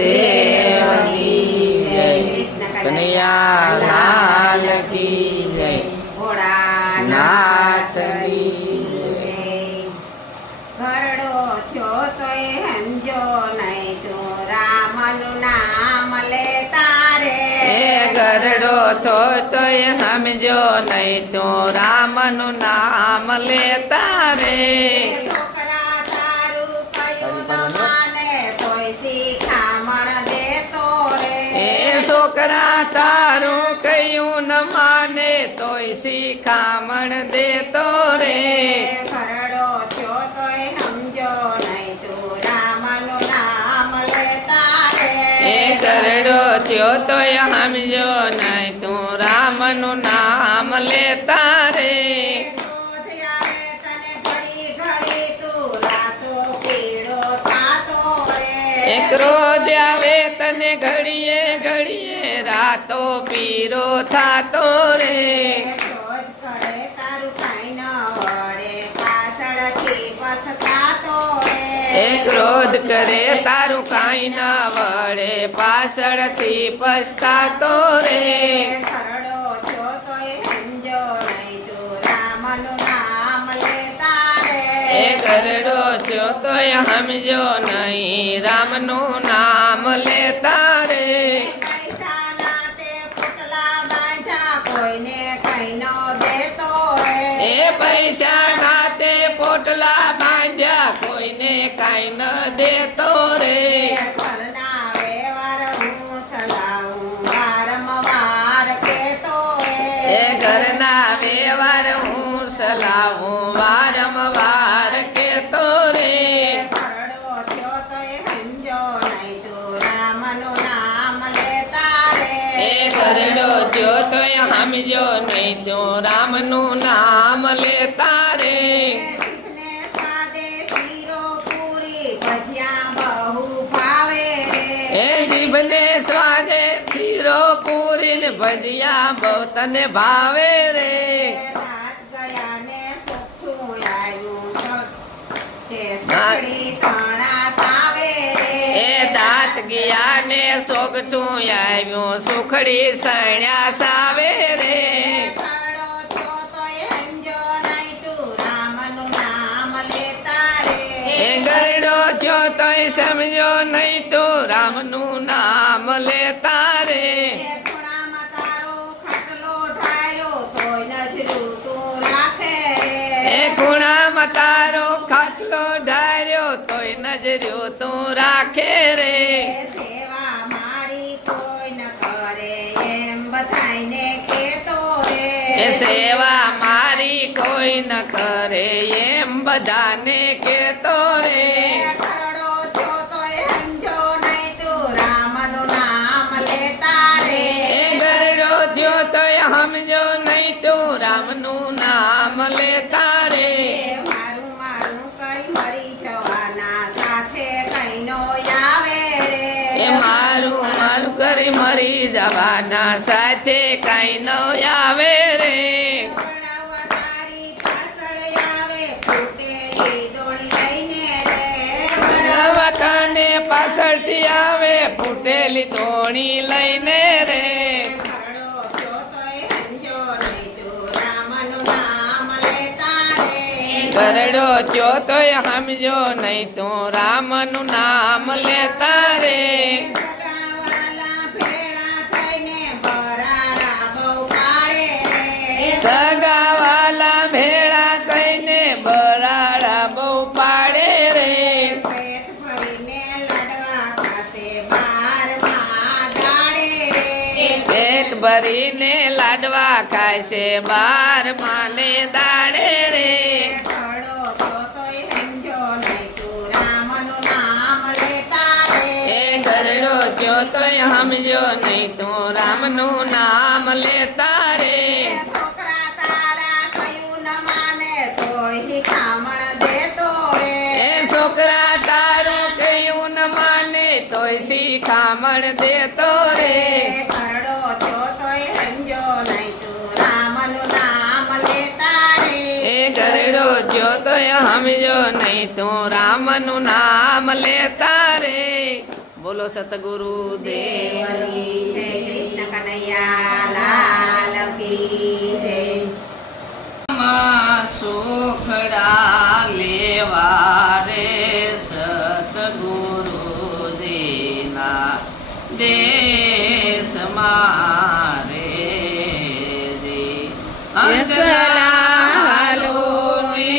દેવની જય કનૈયા લાલ કી જય ભોળાનાથની જય ઘરડો થયો તોય સમજો નહીં તું રામનું નામ લેતા રે ગરડો તોય સમજો નહીં તું રામનું નામ લેતા રે છોકરા તારું કયું ન માને તોય શિખામણ દેતો રે છોકરા તારું કયું ન માને તોય શિખામણ દેતો રે ઘરડો થયો તોય સમજો નહીં તું રામનું નામ લેતા રે ગરડો થયો તોય સમજો નહીં તું રામનું નામ લેતા રે ક્રોધ આવે તને ઘડી ઘડી તું રાતો પીડો થાતો રે ક્રોધ આવે તને ઘડીએ ઘડીએ રાતો પીરો થાતો રે ક્રોધ કરે તારું કાંઈ ન વળે પાછળથી પછતાતો રે ક્રોધ કરે તારું કાંઈ ન વળે પાછળથી પછતાતો રે ખરડો થયો તોય સમજો નહીં તું રામનું નામ લેતા રે ગરડો થયો તોય સમજો નહીં રામનું નામ લેતા રે પૈસાના તે પોટલા બાંધ્યા કોઈને કઈ ન દેતો રે પૈસા નાતે પોટલા બાંધ્યા કોઈને કાંઈ ન દેતો રે ઘરના વ્યવહાર હું સલાવું વારંવાર કેતો રે ઘરના વ્યવહાર હું સલાવું વારંવાર કેતો રે ખરડો થયો તોય સમજો નહીં તું રામનું નામ લેતા રે ગરડો થયો તોય સમજો નહીં તું રામનું નામ લેતા રે જીભને સ્વાદે શીરો પૂરી ભજીયા બહુ ભાવે રે જીભને સ્વાદે શીરો પૂરી ને ભજીયા બહુ તને ભાવે રે રાત ગયા ને સોઠું આવ્યું તે સકડી સણા સાવે રે દાંત ગયા ને સોગઠું આવ્યું સુખડી સણ્યા સાવે રે ખરડો થયો તોય સમજો નહીં તું રામનું નામ લેતા રે ગરડો છો તોય સમજો નહીં તું રામનું નામ લેતા રે ખૂણામાં તારો ખાટલો ઢાર્યો તોય નજરું તું રાખે રે ખૂણામાં તારો ખાટલો ઢાર્યો તોય નજર્યો તું રાખે રે સેવા મારી કોઈ ન કરે એમ બધાયને કેતો રે સેવા મારી કોઈ ન કરે એમ બધાને કેતો રે ખરડો થયો તોય સમજો નહીં તું રામનું નામ લેતા રે ગરડો થયો તોય સમજો નહીં તું રામનું નામ લેતા રે મારું મારું કઈ મરી જવાના સાથે કઈ નો આવે રે મારું મારું કરી મરી જવાના સાથે કાંઈ ન આવે રે પરણાવવા તારી પાછળ આવે ફૂટેલી દોણી લઈને રે વતને પાછળથી આવે ફૂટેલી ધોણી લઈને રે ખરડો થયો તોય સમજો નહીં તું રામનું નામ લેતા રે ગરડો થયો તોય સમજો નહીં તું રામનું નામ લેતા રે સગાવાલા ભેળા થઈને બરાડા બહુ પાડે રે સગાવાલા ભેળા કઈને બરાડા બહુ પાડે રે પેટ ભરીને લાડવા ખાશે બારમાં દાડે રે પેટ ભરીને લાડવા ખાય છે બાર માને દાડે રે ખરડો થયો તોય સમજો નહીં તું રામનું નામ લેતા રે ગરડો થયો તોય સમજો નહીં તું રામનું નામ લેતા રે છોકરા તારા કયું ન માને તોય શિખામણ દેતો રે છોકરા તારું કયું ન માને તોય શિખામણ દેતો રે ખરડો થયો તોય સમજો નહીં તું રામનું નામ લેતા રે ગરડો થયો તોય સમજો નહીં તું રામનું નામ લેતા રે બોલો સતગુરુ દેવની જય કૃષ્ણ કનૈયા લાલ કી જય. સુખડા લેવા રે સતગુરુજીના દેશમાં રે અંસલાલો ને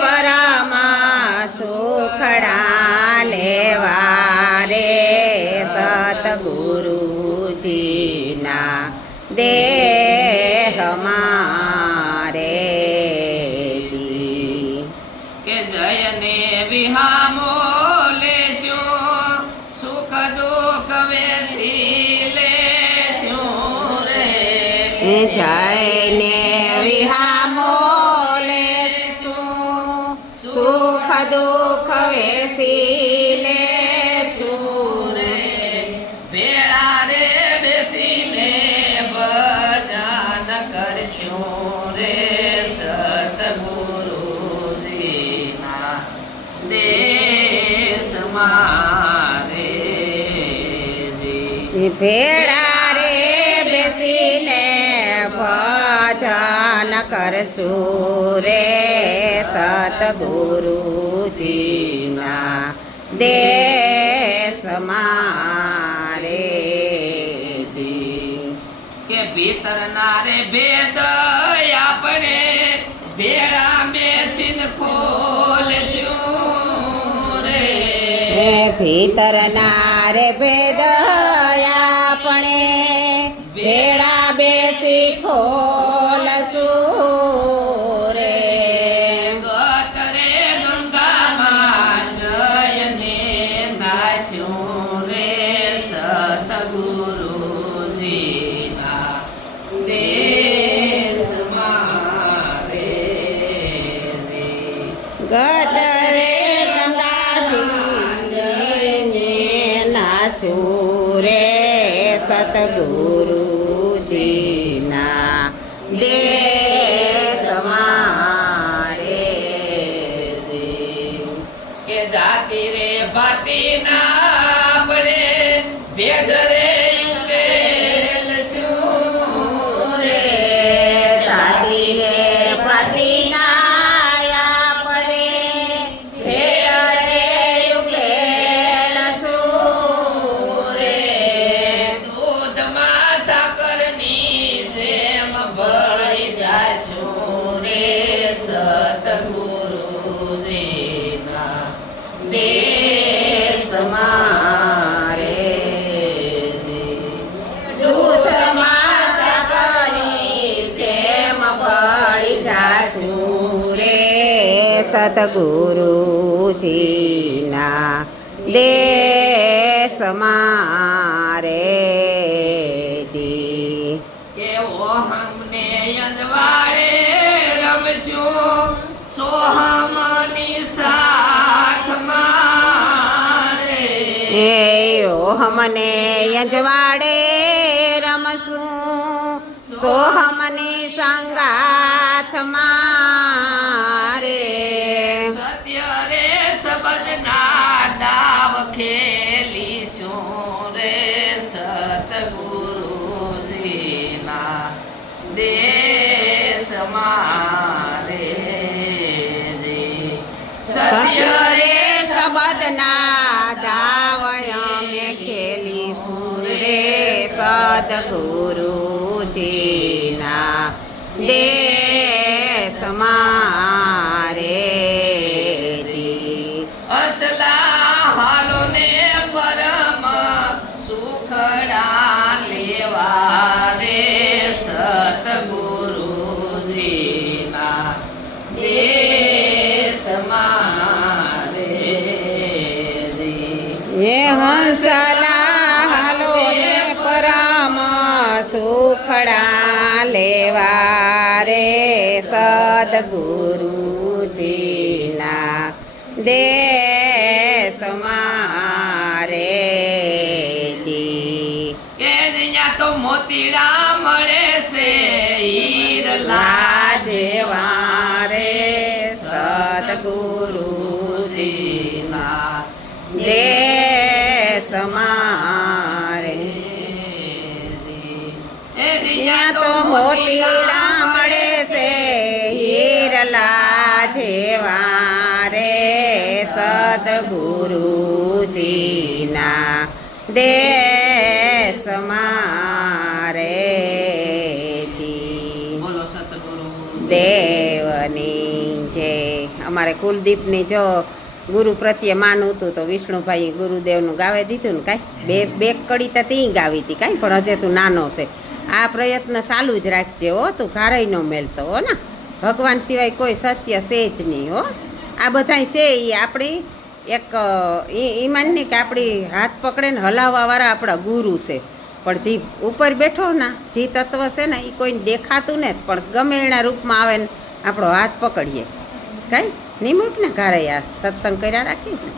પરામાં સુખડા લેવા રે સતગુરુજીના દેહમાં રે જી. કે જયને વિહામો લેશું સુખ દુઃખ વેસી લેશું રે જયને વિહામો લેશું સુખ દુઃખ વેસી લેશું રે ભેળા રે બેસીને ભજન કરશું રે સતગુરુજીના દેશમાં રે જી. ભેળા રે બેસીને ભજન કરશું રે સતગુરુજીના દેશમાં રે જી. કે ભીતરના રે ભેદ આપણે ભેળા બેસીને ખોલશું રે ભીતરના રે ભેદ આપણે ભેળા બેસી ખોલશું રે ગત રે ગંગામાં જયને નાશ્યું રે સતગુરુજીના દેશમાં રે ગત રે ગંગાજી નાસું રે સતગુરુજીના દેશમાં રે જી. કે જાતિ રે ભાતીના આપણે ભેદ રે ઉકેલશું રે જાતિ રે પ્રતિના આપણે ભેળ રે ઉકેલશું રે દૂધમાં સાકરની જેમ ભળી જાશું રે સતગુરુજીના દેશમાં રે દૂધમાં સાકરની જેમ ભળી જાશું રે સતગુરુજીના દેશમાં રે જી. કે ઓહમને યજવાળે રમશું સોહમની સાથમાં રે એ ઓહમને યજવાડે રમશું સોહમની સંગાથમાં રે સત્ય રે શબ્દના દાવ ખેલીશું રે સતગુરુજીના દેશમાં રે જી. સત્ય રે શબ્દના દાવ અમે ખેલીશું રે સદગુરુજીના દેશમાં રે જી. અસલા હાલો ને પરમ સુખડા લેવા રે સતગુરુજીના દેશમાં રે જી. એ હંસલા હાલો ને પરમ સુખડા લેવા રે સદગુરુજીના દેશમાં રે જી. કે જ્યાં તો મોતીડા મળે છે હીરલા જેવા રે સદગુરુજીના દેશ સમારે એ ત્યાં તો મોતીડા મળે છે હીરલા જેવા રે સદગુરુજીના દેશ મારે જી બોલો સતગુરુ દેવની જય. અમારે કુલદીપની જો ગુરુ પ્રત્યે માનવું હતું તો વિષ્ણુભાઈ ગુરુદેવનું ગાવે દીધું ને કાંઈ બે કડી તો તી ગાવી હતી કાંઈ, પણ હજે તું નાનો છે. આ પ્રયત્ન ચાલુ જ રાખજે હો, તું ઘારાઈ ન મેલતો હો ને. ભગવાન સિવાય કોઈ સત્ય છે જ નહીં હો. આ બધાય છે એ આપણી એક ઈમાનની કે આપણી હાથ પકડે ને હલાવવાવાળા આપણા ગુરુ છે. પણ જે ઉપર બેઠો ને જે તત્વ છે ને એ કોઈને દેખાતું ને, પણ ગમે એના રૂપમાં આવે ને આપણો હાથ પકડીએ કાંઈ નિમુક ને ઘરે આ સત્સંગ કર્યા રાખીએ ને.